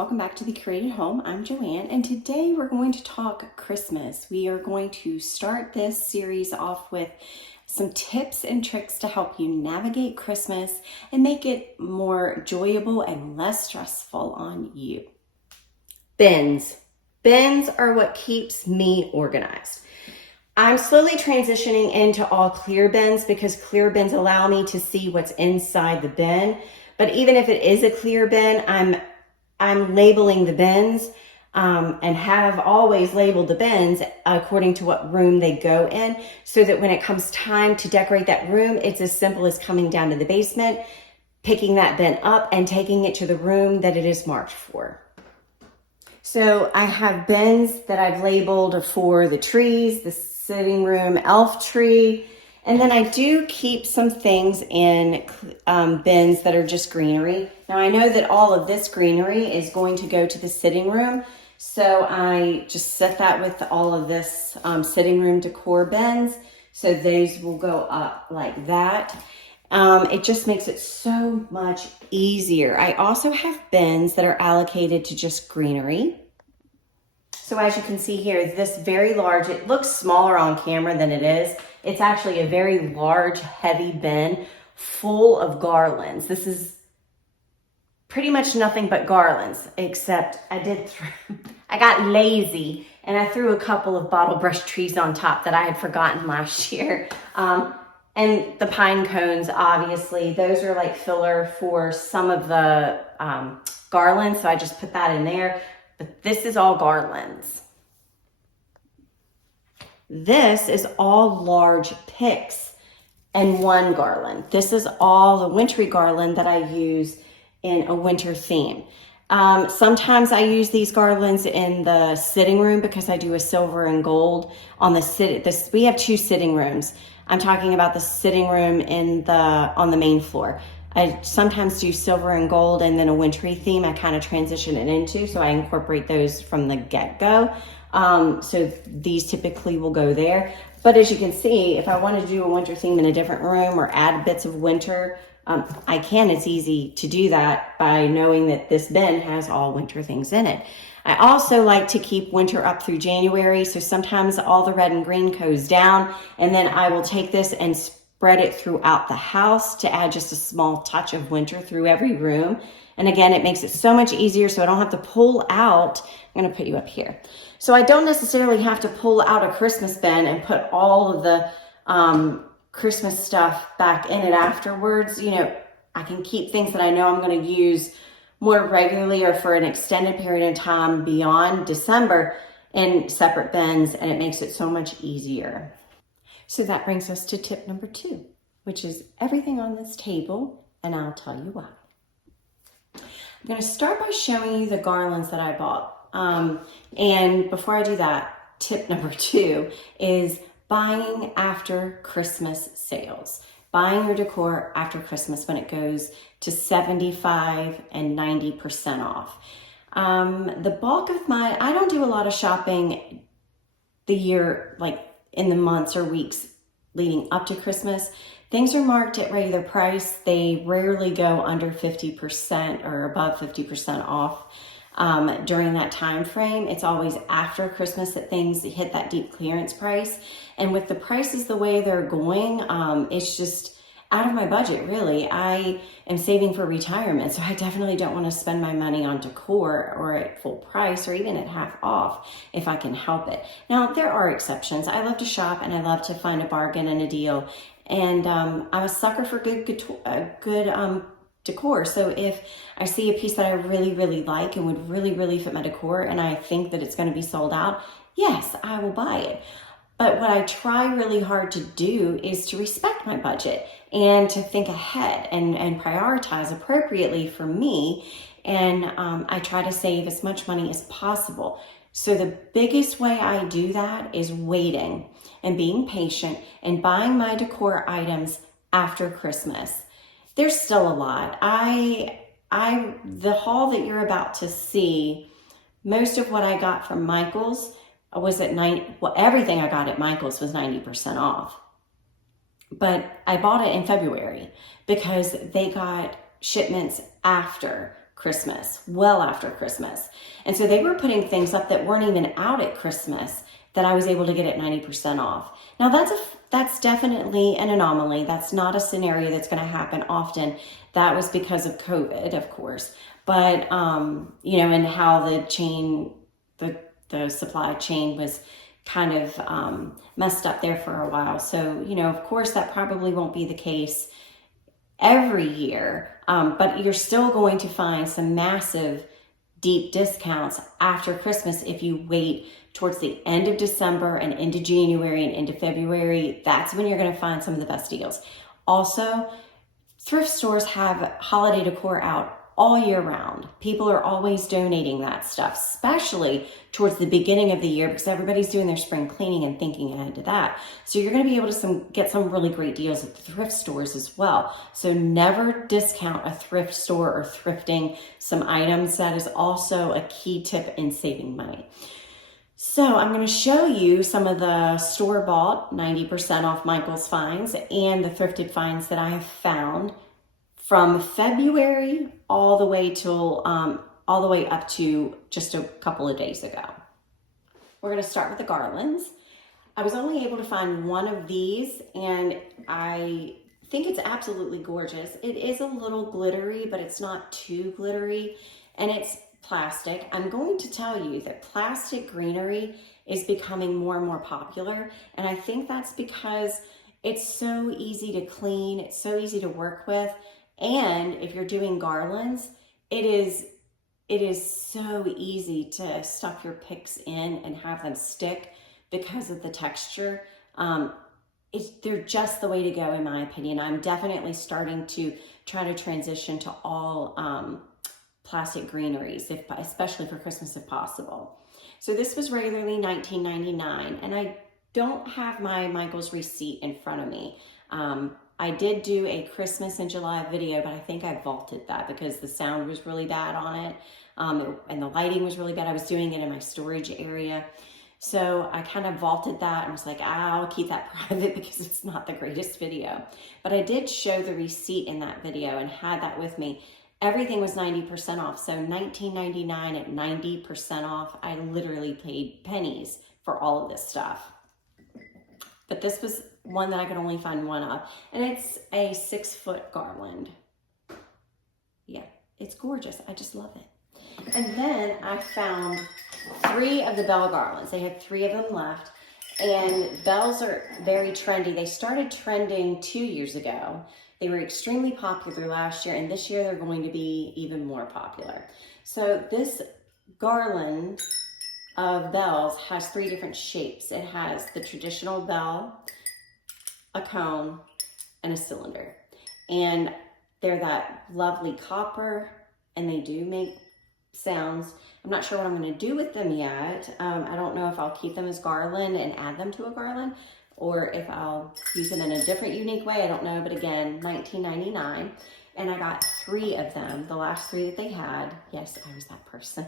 welcome back to The Curated Home. I'm Joanne, and today we're going to talk Christmas. We are going to start this series off with some tips and tricks to help you navigate Christmas and make it more enjoyable and less stressful on you. Bins. Bins are what keeps me organized. I'm slowly transitioning into all clear bins because clear bins allow me to see what's inside the bin. But even if it is a clear bin, I'm labeling the bins and have always labeled the bins according to what room they go in, so that when it comes time to decorate that room, it's as simple as coming down to the basement, picking that bin up and taking it to the room that it is marked for. So I have bins that I've labeled for the trees, the sitting room elf tree, and then I do keep some things in bins that are just greenery. Now I know that all of this greenery is going to go to the sitting room, so I just set that with all of this sitting room decor bins. So these will go up like that. It just makes it so much easier. I also have bins that are allocated to just greenery. So as you can see here, this very large, it looks smaller on camera than it is. It's actually a very large, heavy bin full of garlands. This is pretty much nothing but garlands, except I got lazy and I threw a couple of bottle brush trees on top that I had forgotten last year. And the pine cones, obviously, those are like filler for some of the garlands. So I just put that in there. But this is all garlands. This is all large picks and one garland. This is all the wintry garland that I use in a winter theme. Sometimes I use these garlands in the sitting room because I do a silver and gold on the we have two sitting rooms. I'm talking about the sitting room on the main floor. I sometimes do silver and gold, and then a wintry theme I kind of transition it into, so I incorporate those from the get-go. So these typically will go there. But as you can see, if I want to do a winter theme in a different room or add bits of winter, I can. It's easy to do that by knowing that this bin has all winter things in it. I also like to keep winter up through January, so sometimes all the red and green goes down, and then I will take this and spread it throughout the house to add just a small touch of winter through every room. And again, it makes it so much easier so I don't have to pull out. I'm going to put you up here. So I don't necessarily have to pull out a Christmas bin and put all of the Christmas stuff back in it afterwards. You know, I can keep things that I know I'm going to use more regularly or for an extended period of time beyond December in separate bins, and it makes it so much easier. So that brings us to tip number 2, which is everything on this table, and I'll tell you why. I'm going to start by showing you the garlands that I bought. And before I do that, tip number 2 is buying after Christmas sales. Buying your decor after Christmas when it goes to 75 and 90% off. The bulk of I don't do a lot of shopping the year, like in the months or weeks leading up to Christmas. Things are marked at regular price. They rarely go under 50% or above 50% off during that time frame. It's always after Christmas that things hit that deep clearance price. And with the prices the way they're going, it's just out of my budget, really. I am saving for retirement, so I definitely don't want to spend my money on decor or at full price or even at half off if I can help it. Now, there are exceptions. I love to shop and I love to find a bargain and a deal. And I'm a sucker for good decor. So if I see a piece that I really, really like and would really, really fit my decor and I think that it's going to be sold out, yes, I will buy it. But what I try really hard to do is to respect my budget and to think ahead and prioritize appropriately for me. And I try to save as much money as possible. So the biggest way I do that is waiting and being patient and buying my decor items after Christmas. There's still a lot. The haul that you're about to see, most of what I got from Michael's was at everything I got at Michael's was 90% off. But I bought it in February because they got shipments after Christmas, well after Christmas. And so they were putting things up that weren't even out at Christmas that I was able to get at 90% off. Now that's definitely an anomaly. That's not a scenario that's going to happen often. That was because of COVID, of course. But, you know, and how the supply chain was kind of messed up there for a while. So, you know, of course, that probably won't be the case every year, but you're still going to find some massive deep discounts after Christmas if you wait towards the end of December and into January and into February. That's when you're going to find some of the best deals. Also, thrift stores have holiday decor out all year round. People are always donating that stuff, especially towards the beginning of the year because everybody's doing their spring cleaning and thinking ahead to that. So you're going to be able to get some really great deals at the thrift stores as well. So never discount a thrift store or thrifting some items. That is also a key tip in saving money. So I'm going to show you some of the store-bought 90% off Michael's finds and the thrifted finds that I have found from February all the way up to just a couple of days ago. We're going to start with the garlands. I was only able to find one of these and I think it's absolutely gorgeous. It is a little glittery, but it's not too glittery, and it's plastic. I'm going to tell you that plastic greenery is becoming more and more popular, and I think that's because it's so easy to clean, it's so easy to work with, and if you're doing garlands, it is so easy to stuff your picks in and have them stick because of the texture. They're just the way to go in my opinion. I'm definitely starting to try to transition to all plastic greeneries, especially for Christmas if possible. So this was regularly $19.99, and I don't have my Michael's receipt in front of me. I did do a Christmas in July video, but I think I vaulted that because the sound was really bad on it, and the lighting was really bad. I was doing it in my storage area. So I kind of vaulted that and was like, I'll keep that private because it's not the greatest video. But I did show the receipt in that video and had that with me. Everything was 90% off. So $19.99 at 90% off. I literally paid pennies for all of this stuff. But this was one that I could only find one of. And it's a 6-foot garland. Yeah, it's gorgeous. I just love it. And then I found 3 of the bell garlands. They had 3 of them left. And bells are very trendy. They started trending 2 years ago. They were extremely popular last year, and this year they're going to be even more popular. So this garland of bells has 3 different shapes. It has the traditional bell, a cone, and a cylinder. And they're that lovely copper, and they do make sounds. I'm not sure what I'm going to do with them yet. I don't know if I'll keep them as garland and add them to a garland, or if I'll use them in a different unique way. I don't know, but again, $19.99. And I got 3 of them, the last 3 that they had. Yes, I was that person.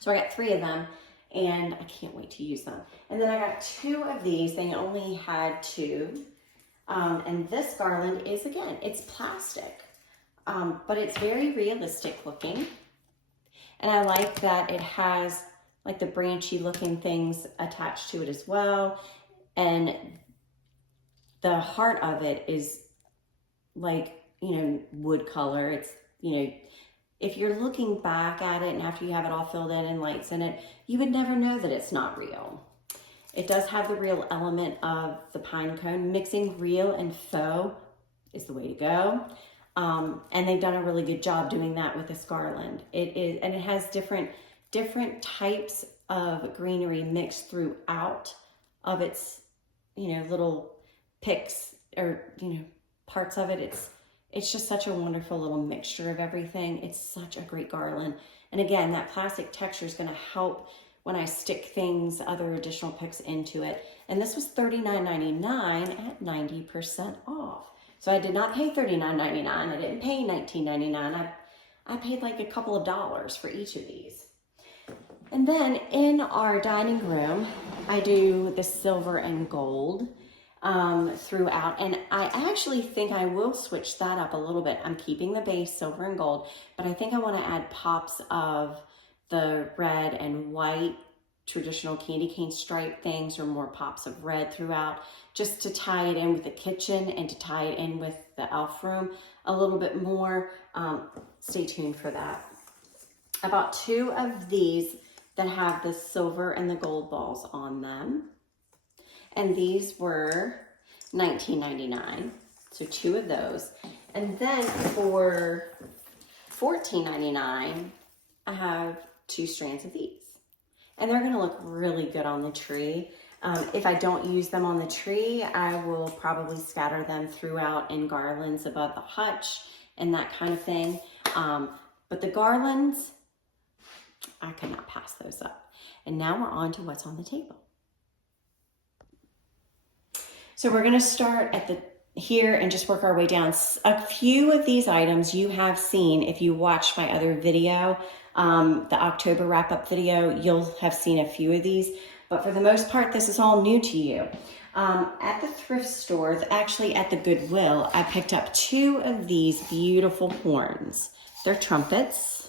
So I got 3 of them, and I can't wait to use them. And then I got 2 of these. They only had 2. And this garland is, again, it's plastic, but it's very realistic looking. And I like that it has like the branchy looking things attached to it as well. And the heart of it is like, you know, wood color. It's, you know, if you're looking back at it and after you have it all filled in and lights in it, you would never know that it's not real. It does have the real element of the pine cone. Mixing real and faux is the way to go. And they've done a really good job doing that with this garland. It is, and it has different types of greenery mixed throughout of its, you know, little picks or, you know, parts of it. It's just such a wonderful little mixture of everything. It's such a great garland. And again, that plastic texture is going to help when I stick things, other additional picks into it. And this was $39.99 at 90% off. So I did not pay $39.99. I didn't pay $19.99. I paid like a couple of dollars for each of these. And then in our dining room, I do the silver and gold. throughout. And I actually think I will switch that up a little bit. I'm keeping the base silver and gold, but I think I want to add pops of the red and white traditional candy cane stripe things, or more pops of red throughout, just to tie it in with the kitchen and to tie it in with the elf room a little bit more. Stay tuned for that. I bought 2 of these that have the silver and the gold balls on them. And these were $19.99. So 2 of those. And then for $14.99, I have 2 strands of these. And they're gonna look really good on the tree. If I don't use them on the tree, I will probably scatter them throughout in garlands above the hutch and that kind of thing. But the garlands, I could not pass those up. And now we're on to what's on the table. So we're gonna start at here and just work our way down. A few of these items you have seen if you watched my other video, the October wrap-up video, you'll have seen a few of these, but for the most part, this is all new to you. At the thrift store, actually at the Goodwill, I picked up 2 of these beautiful horns. They're trumpets,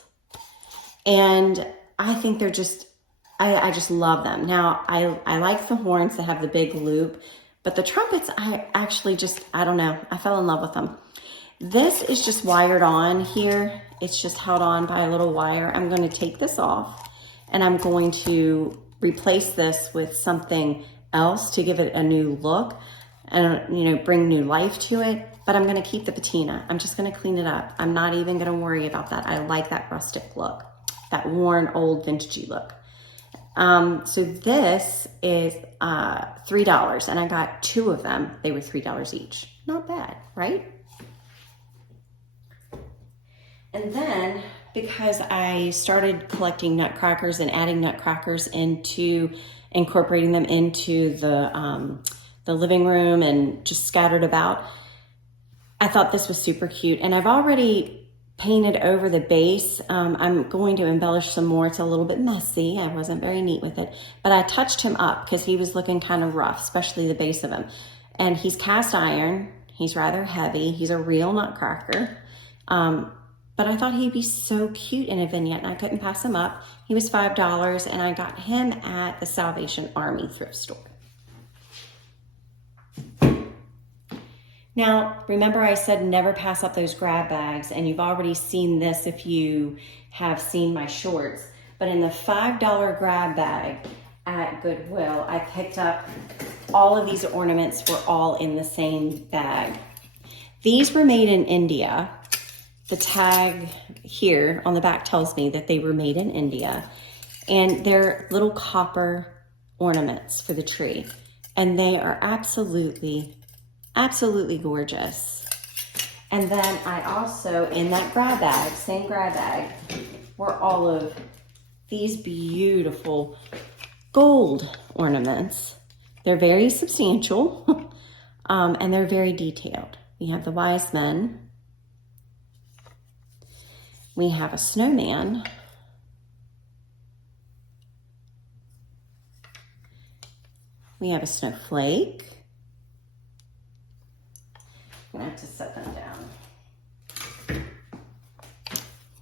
and I think they're just, I just love them. Now, I like the horns that have the big loop, but the trumpets, I actually just, I don't know, I fell in love with them. This is just wired on here. It's just held on by a little wire. I'm going to take this off, and I'm going to replace this with something else to give it a new look and, you know, bring new life to it. But I'm going to keep the patina. I'm just going to clean it up. I'm not even going to worry about that. I like that rustic look, that worn, old, vintagey look. So this is $3, and I got 2 of them. They were $3 each. Not bad, right? And then, because I started collecting nutcrackers and adding nutcrackers into, incorporating them into the living room and just scattered about, I thought this was super cute. And I've already painted over the base. I'm going to embellish some more. It's a little bit messy. I wasn't very neat with it, but I touched him up because he was looking kind of rough, especially the base of him. And he's cast iron. He's rather heavy. He's a real nutcracker. But I thought he'd be so cute in a vignette, and I couldn't pass him up. He was $5, and I got him at the Salvation Army thrift store. Now, remember I said never pass up those grab bags, and you've already seen this if you have seen my shorts. But in the $5 grab bag at Goodwill, I picked up all of these ornaments were all in the same bag. These were made in India. The tag here on the back tells me that they were made in India, and they're little copper ornaments for the tree, and they are absolutely gorgeous. And then I also, in that grab bag, same grab bag, were all of these beautiful gold ornaments. They're very substantial, and they're very detailed. We have the wise men. We have a snowman. We have a snowflake. I'm gonna have to set them down.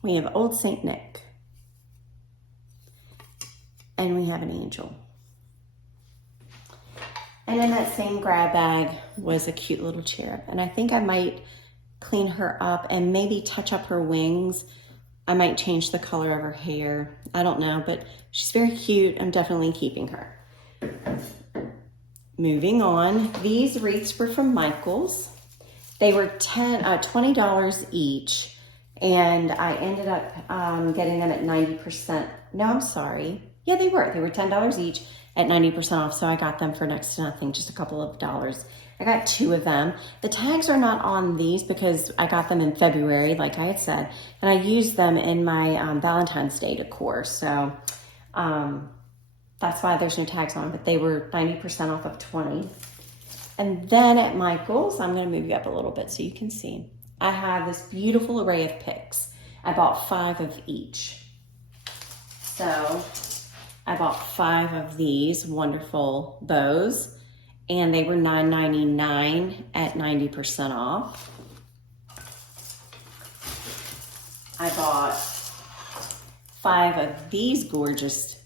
We have Old Saint Nick. And we have an angel. And in that same grab bag was a cute little cherub. And I think I might clean her up and maybe touch up her wings. I might change the color of her hair. I don't know, but she's very cute. I'm definitely keeping her. Moving on, these wreaths were from Michael's. They were $20 each, and I ended up getting them at 90%. No, I'm sorry. Yeah, they were $10 each at 90% off, so I got them for next to nothing, just a couple of dollars. I got 2 of them. The tags are not on these because I got them in February, like I had said, and I used them in my Valentine's Day decor, so that's why there's no tags on, but they were 90% off of 20. And then at Michael's, I'm gonna move you up a little bit so you can see. I have this beautiful array of picks. I bought 5 of each. So I bought 5 of these wonderful bows, and they were $9.99 at 90% off. I bought 5 of these gorgeous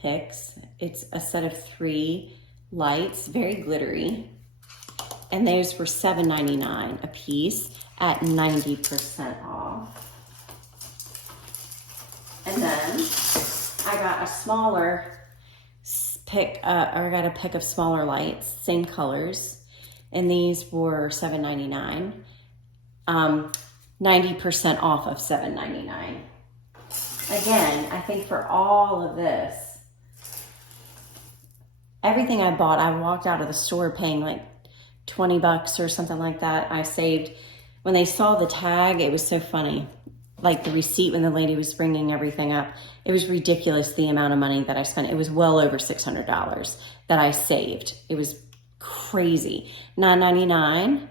picks. It's a set of 3 lights, very glittery. And those were $7.99 a piece at 90% off. And then I got a smaller pick, I got a pick of smaller lights, same colors. And these were $7.99. 90% off of $7.99. Again, I think for all of this, everything I bought, I walked out of the store paying like 20 bucks or something like that. I saved, when they saw the tag, it was so funny. Like the receipt when the lady was bringing everything up, it was ridiculous the amount of money that I spent. It was well over $600 that I saved. It was crazy. $9.99,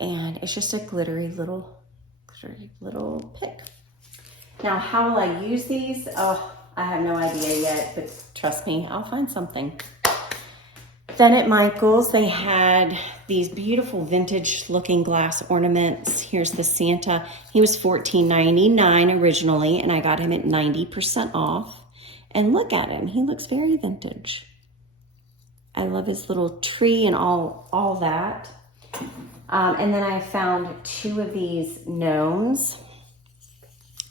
and it's just a glittery little pick. Now, how will I use these? Oh, I have no idea yet, but trust me, I'll find something. Then at Michael's, they had these beautiful vintage looking glass ornaments. Here's the Santa. He was $14.99 originally, and I got him at 90% off. And look at him, he looks very vintage. I love his little tree and all that. And then I found 2 of these gnomes.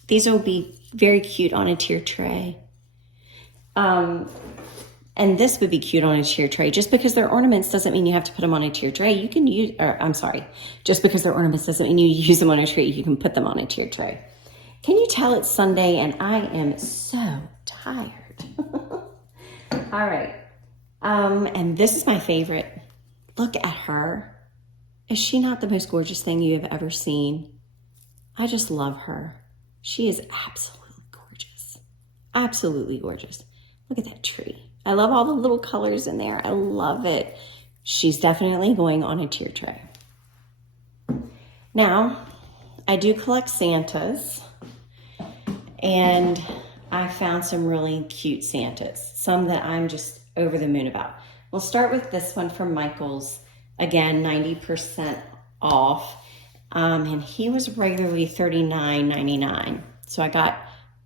These will be very cute on a tier tray. And this would be cute on a tier tray. Just because they're ornaments doesn't mean you have to put them on a tier tray. You can use, or I'm sorry, just because they're ornaments doesn't mean you use them on a tray. You can put them on a tier tray. Can you tell it's Sunday and I am so tired? All right. And this is my favorite. Look at her. Is she not the most gorgeous thing you have ever seen? I just love her. She is absolutely gorgeous. Absolutely gorgeous. Look at that tree. I love all the little colors in there. I love it. She's definitely going on a tier tray. Now, I do collect Santas, and I found some really cute Santas, some that I'm just over the moon about. We'll start with this one from Michael's. Again, 90% off. And he was regularly $39.99. So I got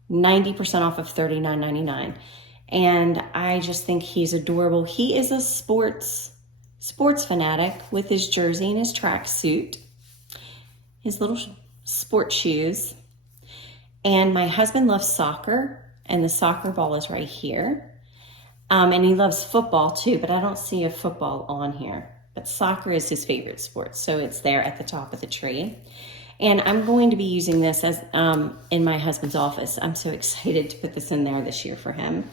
90% off of $39.99. And I just think he's adorable. He is a sports fanatic with his jersey and his tracksuit, his little sports shoes. And my husband loves soccer, and the soccer ball is right here. And he loves football too, but I don't see a football on here. But soccer is his favorite sport, so it's there at the top of the tree. And I'm going to be using this as in my husband's office. I'm so excited to put this in there this year for him.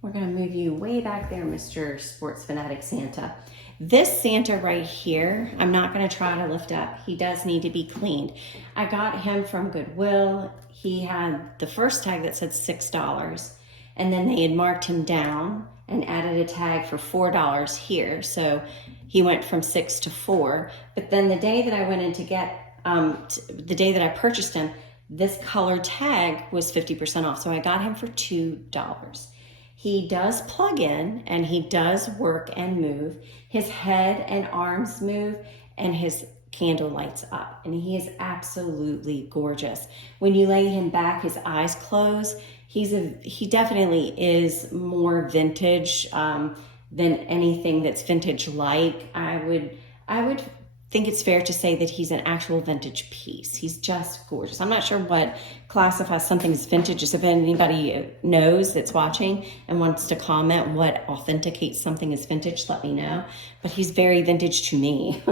We're going to move you way back there, Mr. Sports Fanatic Santa. This Santa right here, I'm not going to try to lift up. He does need to be cleaned. I got him from Goodwill. He had the first tag that said $6, and then they had marked him down and added a tag for $4 here. So he went from 6 to 4. But then the day that I went in to get, the day that I purchased him, this color tag was 50% off. So I got him for $2. He does plug in and he does work and move. His head and arms move and his candle lights up. And he is absolutely gorgeous. When you lay him back, his eyes close. He definitely is more vintage than anything that's vintage-like. I would think it's fair to say that he's an actual vintage piece. He's just gorgeous. I'm not sure what classifies something as vintage. If anybody knows that's watching and wants to comment what authenticates something as vintage, let me know. But he's very vintage to me.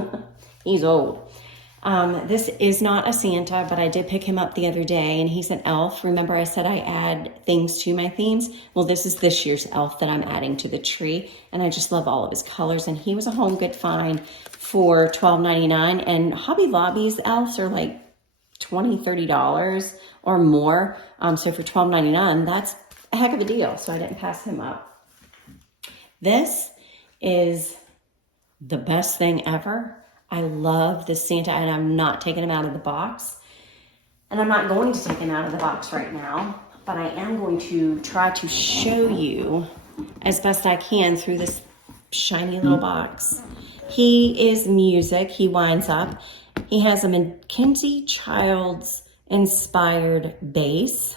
He's old. This is not a Santa, but I did pick him up the other day, and he's an elf. Remember I said I add things to my themes? Well, this is this year's elf that I'm adding to the tree, and I just love all of his colors. And he was a home good find for $12.99, and Hobby Lobby's elves are like $20, $30 or more. So for $12.99, that's a heck of a deal. So I didn't pass him up. This is the best thing ever. I love this Santa, and I'm not taking him out of the box. And I'm not going to take him out of the box right now, but I am going to try to show you as best I can through this shiny little box. He is music. He winds up. He has a Mackenzie Childs inspired base.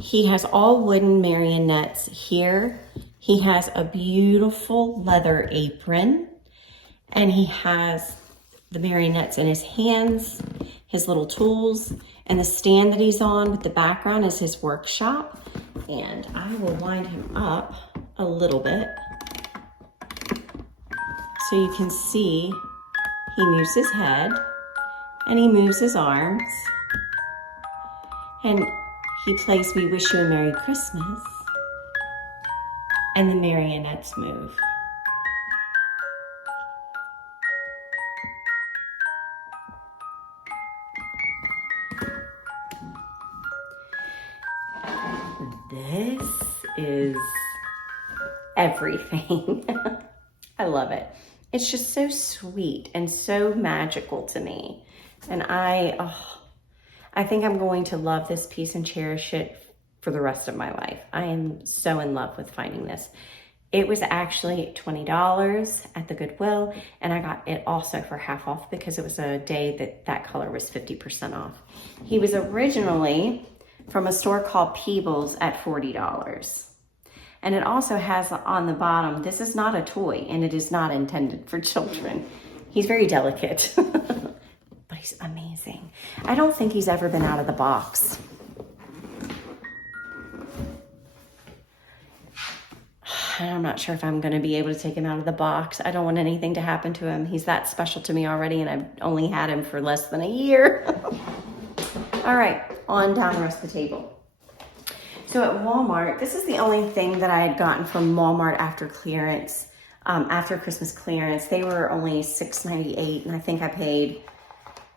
He has all wooden marionettes here. He has a beautiful leather apron, and he has the marionettes in his hands, his little tools, and the stand that he's on with the background is his workshop. And I will wind him up a little bit so you can see he moves his head and he moves his arms and he plays We Wish You a Merry Christmas, and the marionettes move. This is everything. I love it. It's just so sweet and so magical to me. And I think I'm going to love this piece and cherish it for the rest of my life. I am so in love with finding this. It was actually $20 at the Goodwill, and I got it also for half off because it was a day that color was 50% off. He was originally from a store called Peebles at $40. And it also has on the bottom, this is not a toy and it is not intended for children. He's very delicate, but he's amazing. I don't think he's ever been out of the box. I'm not sure if I'm gonna be able to take him out of the box. I don't want anything to happen to him. He's that special to me already, and I've only had him for less than a year. All right, on down the rest of the table. So at Walmart, this is the only thing that I had gotten from Walmart after clearance, after Christmas clearance. They were only $6.98, and I think I paid,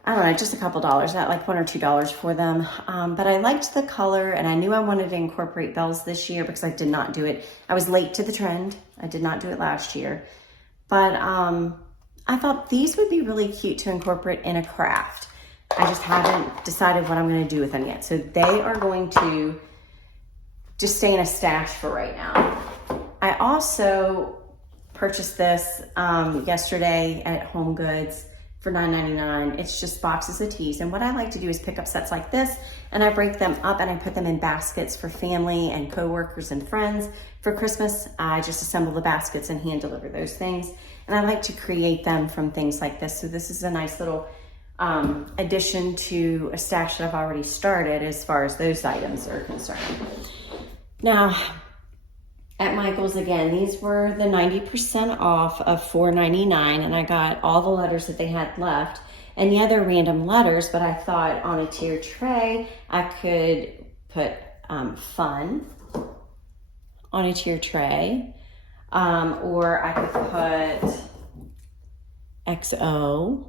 I don't know, just a couple dollars, not like $1 or $2 for them. But I liked the color, and I knew I wanted to incorporate bells this year because I did not do it. I was late to the trend. I did not do it last year. But I thought these would be really cute to incorporate in a craft. I just haven't decided what I'm going to do with them yet. So they are going to just stay in a stash for right now. I also purchased this yesterday at Home Goods for $9.99. It's just boxes of teas. And what I like to do is pick up sets like this, and I break them up and I put them in baskets for family and coworkers and friends. For Christmas, I just assemble the baskets and hand deliver those things. And I like to create them from things like this. So this is a nice little addition to a stash that I've already started as far as those items are concerned. Now, at Michael's again, these were the 90% off of $4.99, and I got all the letters that they had left. And yeah, they're random letters, but I thought on a tiered tray, I could put fun on a tiered tray, or I could put XO,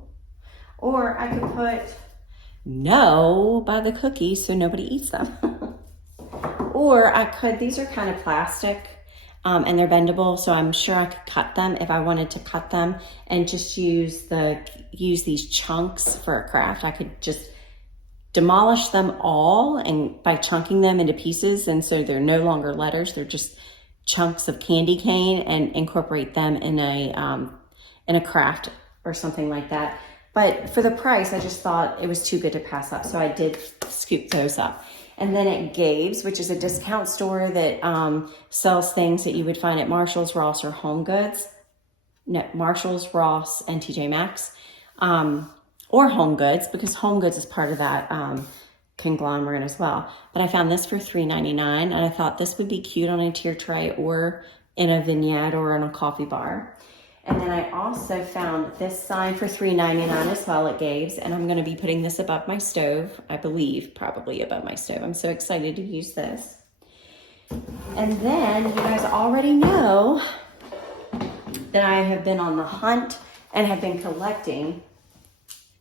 or I could put no by the cookies so nobody eats them. Or I could, these are kind of plastic and they're bendable, so I'm sure I could cut them if I wanted to cut them and just use these chunks for a craft. I could just demolish them all and by chunking them into pieces, and so they're no longer letters, they're just chunks of candy cane, and incorporate them in a craft or something like that. But for the price, I just thought it was too good to pass up, so I did scoop those up. And then at Gabe's, which is a discount store that sells things that you would find at Marshall's, Ross, or Home Goods. No, Marshall's, Ross, and TJ Maxx. Or Home Goods, because Home Goods is part of that conglomerate as well. But I found this for $3.99, and I thought this would be cute on a tier tray or in a vignette or in a coffee bar. And then I also found this sign for $3.99 as well at Gabe's, and I'm going to be putting this above my stove, I believe, probably above my stove. I'm so excited to use this. And then you guys already know that I have been on the hunt and have been collecting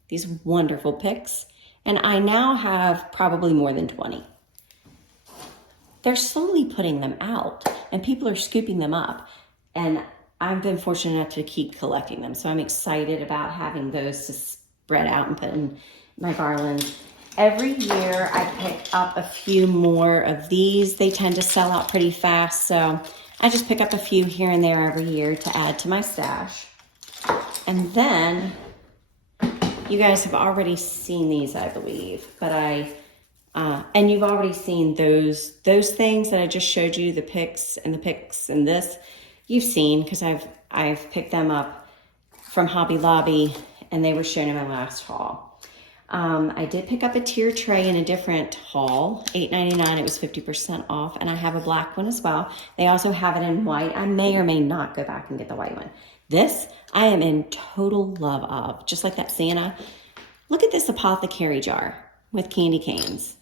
these wonderful picks, and I now have probably more than 20. They're slowly putting them out, and people are scooping them up, and I've been fortunate enough to keep collecting them, so I'm excited about having those to spread out and put in my garlands. Every year I pick up a few more of these. They tend to sell out pretty fast, so I just pick up a few here and there every year to add to my stash. And then, you guys have already seen these, I believe, but and you've already seen those things that I just showed you, the picks and this, you've seen, because I've picked them up from Hobby Lobby, and they were shown in my last haul. I did pick up a tier tray in a different haul, $8.99. It was 50% off, and I have a black one as well. They also have it in white. I may or may not go back and get the white one. This, I am in total love of, just like that Santa. Look at this apothecary jar with candy canes.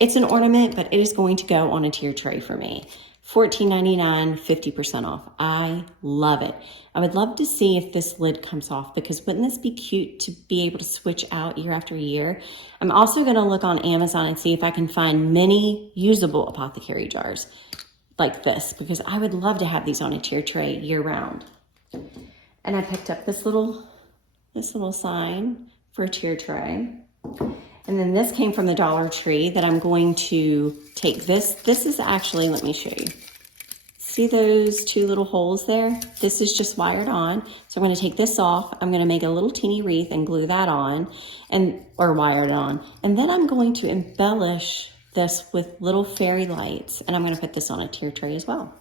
It's an ornament, but it is going to go on a tier tray for me. $14.99, 50% off. I love it. I would love to see if this lid comes off, because wouldn't this be cute to be able to switch out year after year? I'm also going to look on Amazon and see if I can find mini usable apothecary jars like this, because I would love to have these on a tier tray year round. And I picked up this little sign for a tier tray. And then this came from the Dollar Tree that I'm going to take this. This is actually, let me show you. See those two little holes there? This is just wired on. So I'm going to take this off. I'm going to make a little teeny wreath and glue that on, or wire it on. And then I'm going to embellish this with little fairy lights. And I'm going to put this on a tier tray as well.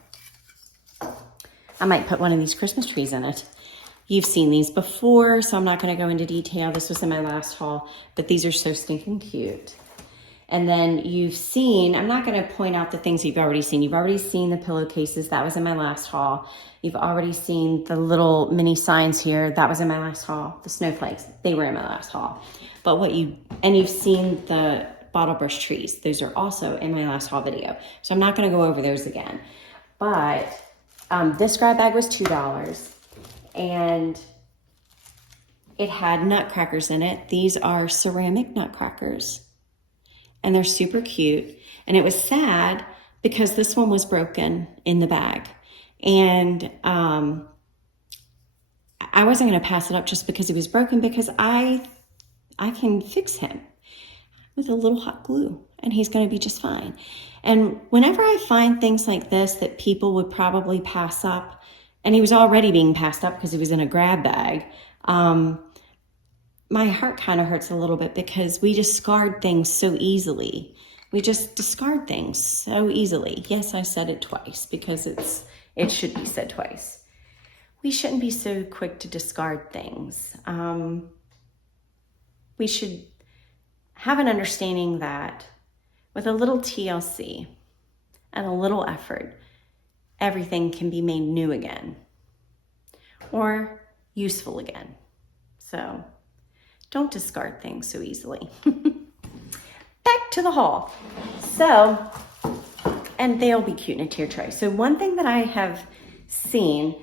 I might put one of these Christmas trees in it. You've seen these before, so I'm not going to go into detail. This was in my last haul, but these are so stinking cute. And then you've seen, I'm not going to point out the things you've already seen. You've already seen the pillowcases. That was in my last haul. You've already seen the little mini signs here. That was in my last haul. The snowflakes, they were in my last haul. But you've seen the bottle brush trees. Those are also in my last haul video. So I'm not going to go over those again. But this grab bag was $2. And it had nutcrackers in it. These are ceramic nutcrackers, and they're super cute. And it was sad because this one was broken in the bag, and I wasn't going to pass it up just because it was broken, because I can fix him with a little hot glue, and he's going to be just fine. And whenever I find things like this that people would probably pass up, and he was already being passed up because he was in a grab bag, my heart kind of hurts a little bit, because we discard things so easily. We just discard things so easily. Yes, I said it twice because it should be said twice. We shouldn't be so quick to discard things. We should have an understanding that with a little TLC and a little effort, everything can be made new again or useful again. So don't discard things so easily. Back to the haul. So, and they'll be cute in a tier tray. So one thing that I have seen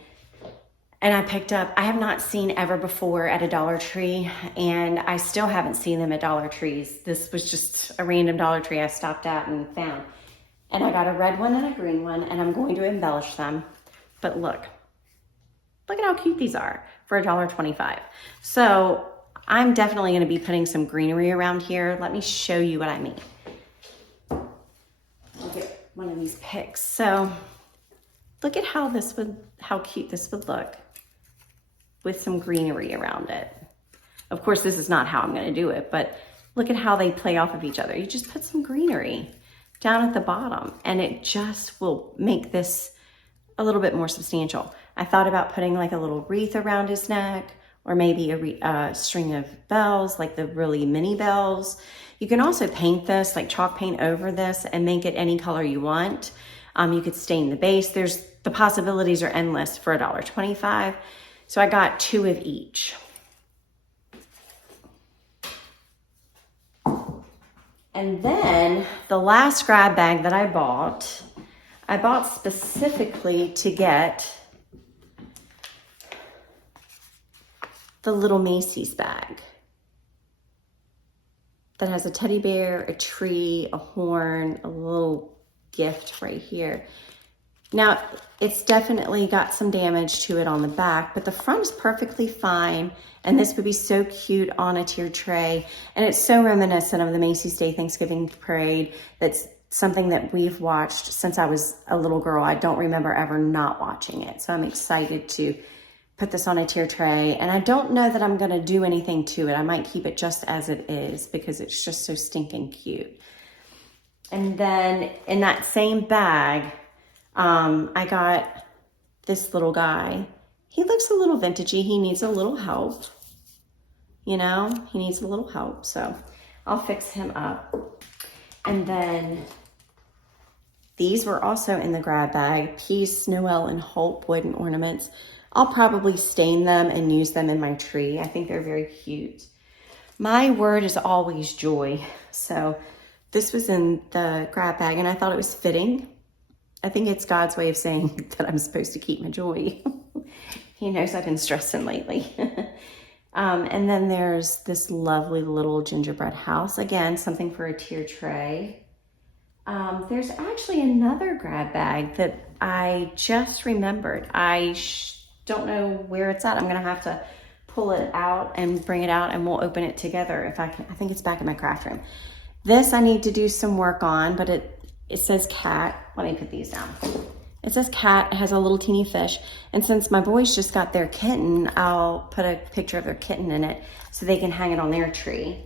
and I picked up, I have not seen ever before at a Dollar Tree, and I still haven't seen them at Dollar Trees. This was just a random Dollar Tree I stopped at and found. And I got a red one and a green one, and I'm going to embellish them. But look at how cute these are for $1.25. So I'm definitely going to be putting some greenery around here. Let me show you what I mean. I'll get one of these picks. So look at how cute this would look with some greenery around it. Of course, this is not how I'm going to do it, but look at how they play off of each other. You just put some greenery down at the bottom, and it just will make this a little bit more substantial. I thought about putting like a little wreath around his neck, or maybe a string of bells, like the really mini bells. You can also paint this, like chalk paint over this, and make it any color you want. You could stain the base. The possibilities are endless for $1.25. So I got 2 of each. And then the last grab bag that I bought specifically to get the little Macy's bag that has a teddy bear, a tree, a horn, a little gift right here. Now, it's definitely got some damage to it on the back, but the front is perfectly fine. And this would be so cute on a tiered tray. And it's so reminiscent of the Macy's Day Thanksgiving Parade. That's something that we've watched since I was a little girl. I don't remember ever not watching it. So I'm excited to put this on a tier tray. And I don't know that I'm going to do anything to it. I might keep it just as it is because it's just so stinking cute. And then in that same bag, I got this little guy. He looks a little vintagey. He needs a little help. You know, he needs a little help. So I'll fix him up. And then these were also in the grab bag. Peace, Noel, and Hope wooden ornaments. I'll probably stain them and use them in my tree. I think they're very cute. My word is always joy. So this was in the grab bag and I thought it was fitting. I think it's God's way of saying that I'm supposed to keep my joy. He knows I've been stressing lately. And then there's this lovely little gingerbread house. Again, something for a tier tray. There's actually another grab bag that I just remembered. I don't know where it's at. I'm gonna have to pull it out and bring it out and we'll open it together if I can. I think it's back in my craft room. This I need to do some work on, but it says cat. Let me put these down. It says cat, it has a little teeny fish. And since my boys just got their kitten, I'll put a picture of their kitten in it so they can hang it on their tree.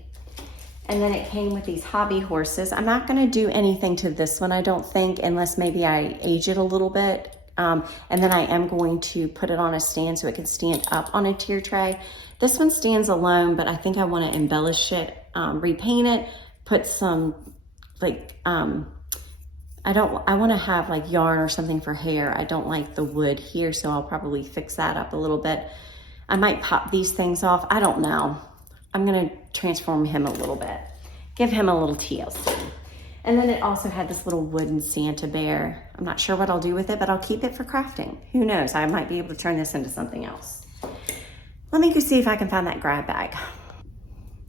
And then it came with these hobby horses. I'm not gonna do anything to this one, I don't think, unless maybe I age it a little bit. And then I am going to put it on a stand so it can stand up on a tier tray. This one stands alone, but I think I wanna embellish it, repaint it, put some like, I want to have like yarn or something for hair. I don't like the wood here, so I'll probably fix that up a little bit. I might pop these things off. I don't know. I'm going to transform him a little bit. Give him a little TLC. And then it also had this little wooden Santa bear. I'm not sure what I'll do with it, but I'll keep it for crafting. Who knows? I might be able to turn this into something else. Let me go see if I can find that grab bag.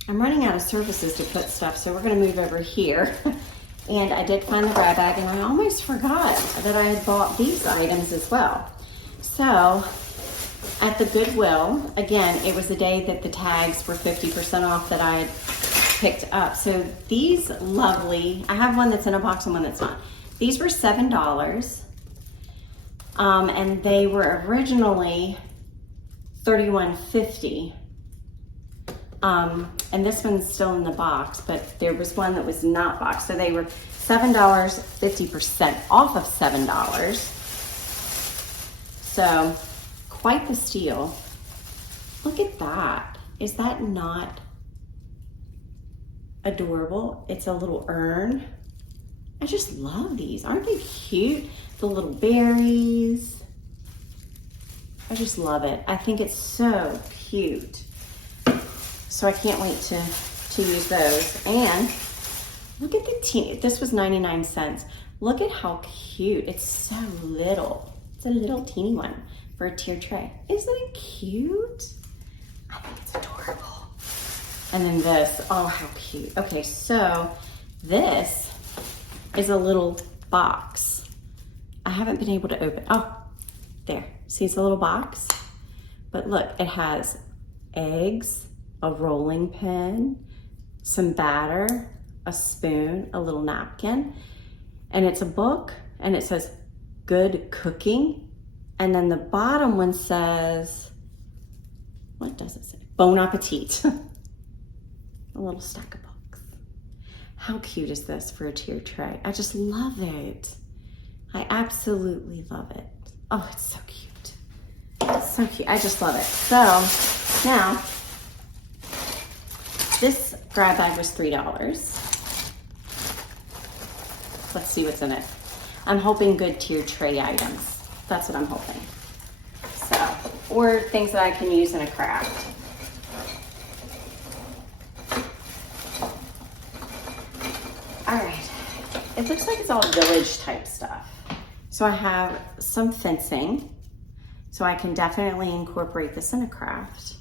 I'm running out of surfaces to put stuff, so we're going to move over here. And I did find the grab bag, and I almost forgot that I had bought these items as well. So at the Goodwill, again, it was the day that the tags were 50% off that I had picked up. So these lovely, I have one that's in a box and one that's not. These were $7, and they were originally $31.50. And this one's still in the box, but there was one that was not boxed. So they were $7, 50% off of $7. So quite the steal. Look at that. Is that not adorable? It's a little urn. I just love these. Aren't they cute? The little berries. I just love it. I think it's so cute. So I can't wait to use those. And look at the teeny, this was 99 cents. Look at how cute. It's so little. It's a little teeny one for a tier tray. Isn't it cute? I think it's adorable. And then this, oh, how cute. Okay, so this is a little box. I haven't been able to open, oh, there. See, it's a little box. But look, it has eggs, a rolling pin, some batter, a spoon, a little napkin, and it's a book, and it says good cooking. And then the bottom one says, what does it say? Bon appetit. A little stack of books. How cute is this for a tier tray? I just love it. I absolutely love it. Oh, it's so cute. It's so cute. I just love it. So now, this grab bag was $3. Let's see what's in it. I'm hoping good tier tray items. That's what I'm hoping. So, or things that I can use in a craft. All right, it looks like it's all village type stuff. So I have some fencing, so I can definitely incorporate this in a craft.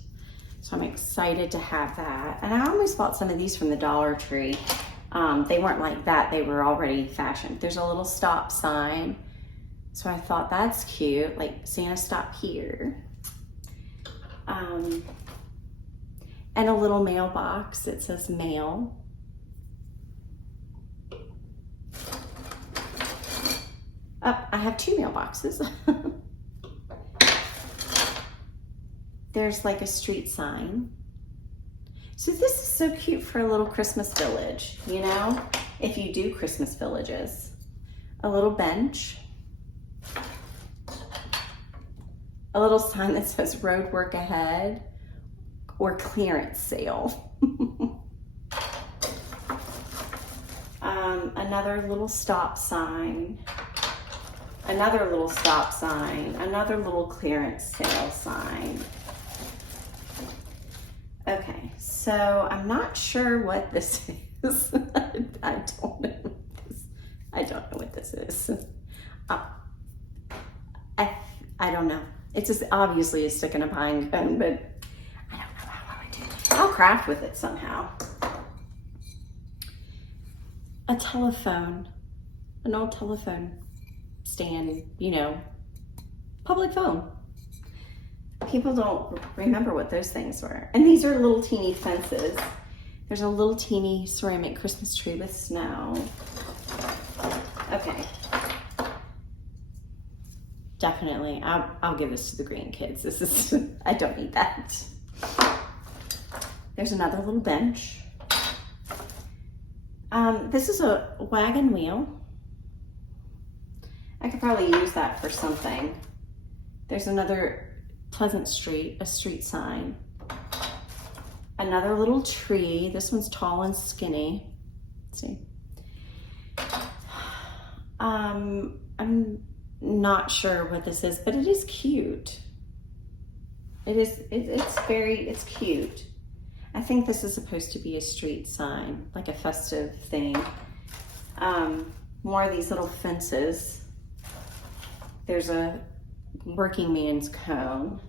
So I'm excited to have that. And I almost bought some of these from the Dollar Tree. They weren't like that, they were already fashioned. There's a little stop sign. So I thought that's cute, like Santa stop here. And a little mailbox, it says mail. Oh, I have 2 mailboxes. There's like a street sign. So this is so cute for a little Christmas village, you know, if you do Christmas villages. A little bench. A little sign that says road work ahead or clearance sale. Another little stop sign. Another little stop sign. Another little clearance sale sign. Okay, so I'm not sure what this is. I don't know what this is. I don't know. It's just obviously a stick and a pine cone, but I don't know how I would do it. I'll craft with it somehow. A telephone, an old telephone stand, you know, public phone. People don't remember what those things were. And these are little teeny fences. There's a little teeny ceramic Christmas tree with snow. Okay. Definitely, I'll give this to the grandkids. This is, I don't need that. There's another little bench. This is a wagon wheel. I could probably use that for something. There's another Pleasant Street, a street sign. Another little tree. This one's tall and skinny. Let's see. I'm not sure what this is, but it is cute. It's cute. I think this is supposed to be a street sign, like a festive thing. More of these little fences. There's a working man's cone.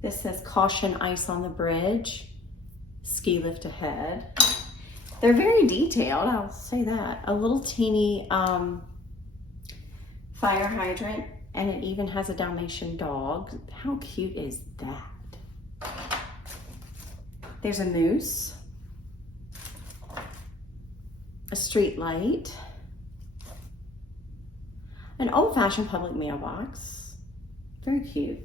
This says caution ice on the bridge, ski lift ahead. They're very detailed, I'll say that. A little teeny fire hydrant, and it even has a Dalmatian dog. How cute is that? There's a moose, a street light, an old-fashioned public mailbox. Very cute.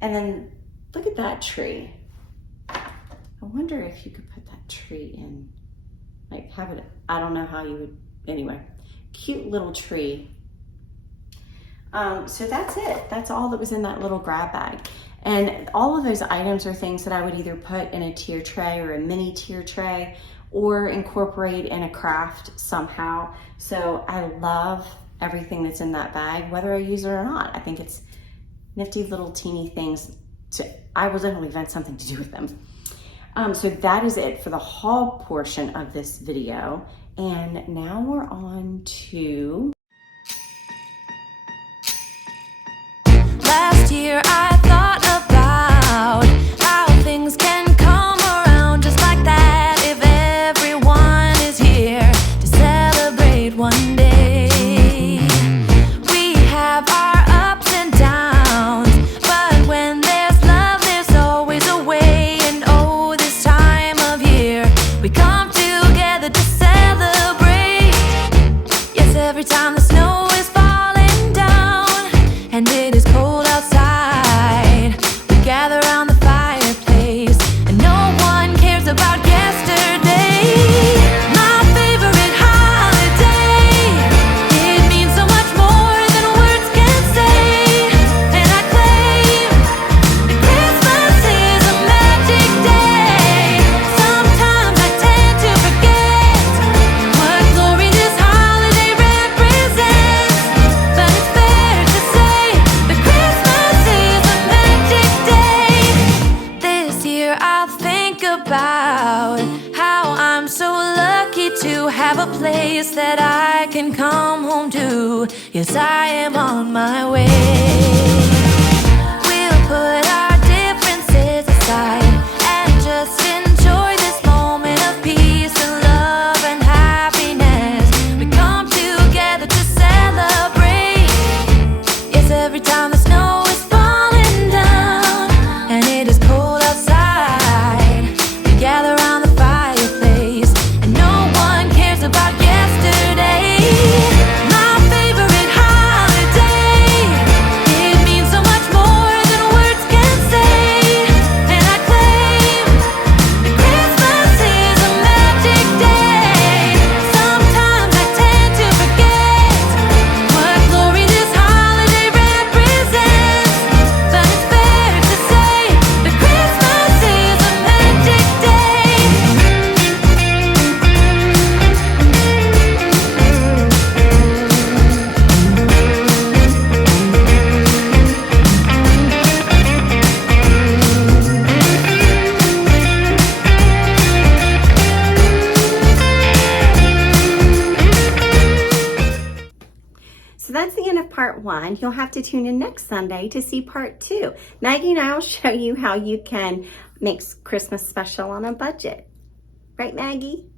And then look at that tree. I wonder if you could put that tree in, like have it, I don't know how you would, anyway, cute little tree. So that's it. That's all that was in that little grab bag. And all of those items are things that I would either put in a tier tray or a mini tier tray or incorporate in a craft somehow. So I love everything that's in that bag, whether I use it or not. I think it's nifty little teeny things. I will definitely find something to do with them. So that is it for the haul portion of this video. And now we're on to... Last year I thought about how things can come around just like that if everyone is here to celebrate one day. We have our ups and downs, but when there's love there's always a way. And oh, this time of year we come together to celebrate. Yes, every time the snow is falling down and it is cold outside, we gather around the fireplace and no one cares about yesterday. My favorite holiday, it means so much more than words can say. And I claim that Christmas is a magic day. Sometimes I tend to forget what glory this holiday represents, but it's fair to say that Christmas is a magic day. This year I'll think about how I'm so lucky to have a place that I can come home to. Yes, I am on my way. We'll put our differences aside and just enjoy this moment of peace and love and happiness. We come together to celebrate. Yes, every time the snow is falling down and it is cold outside, we gather around the fireplace and no one cares about So that's the end of part 1. You'll have to tune in next Sunday to see part 2. Maggie and I will show you how you can make Christmas special on a budget. Right, Maggie?